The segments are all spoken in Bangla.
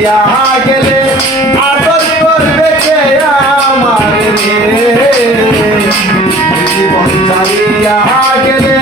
দিয়া গেলে আদর করবে কে আমার জীবন চালিয়া গেলে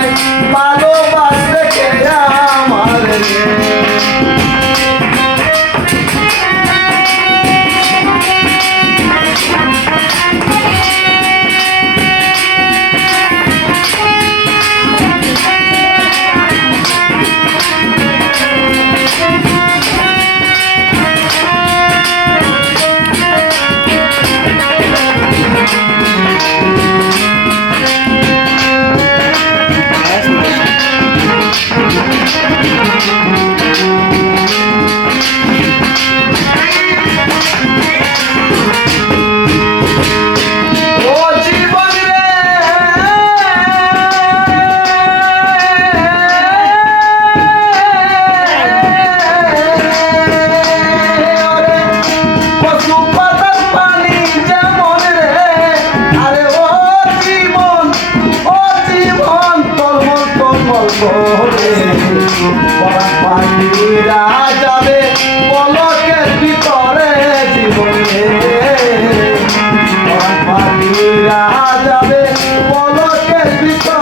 যাবে পলকের ভিতরে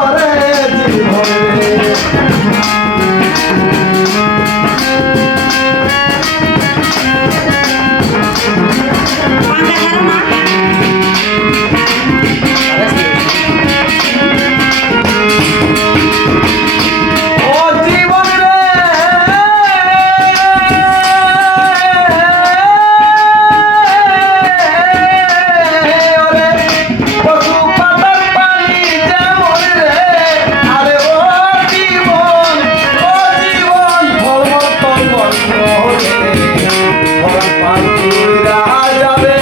Love it.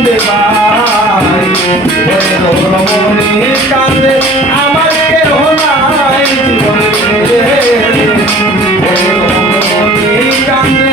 কান্দে ভাই। তোর মনে কান্দে আমার কেহ নাই। জীবনে কান্দে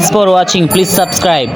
thanks for watching please subscribe